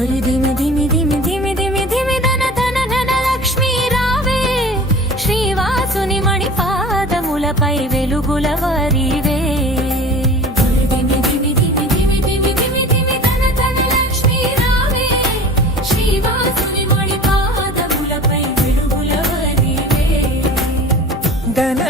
ధిమి ధిమి ధిమి ధిమి ధిమి ధిమి ధన ధన ధన లక్ష్మీ రావే శ్రీవాసుని మణి పాదములపై వెలుగుల వరివే ధిమి ధిమి ధిమి ధిమి ధిమి ధిమి ధిమి ధన ధన లక్ష్మీ రావే శ్రీవాసుని మణి పాదములపై వెలుగుల వరివే ధన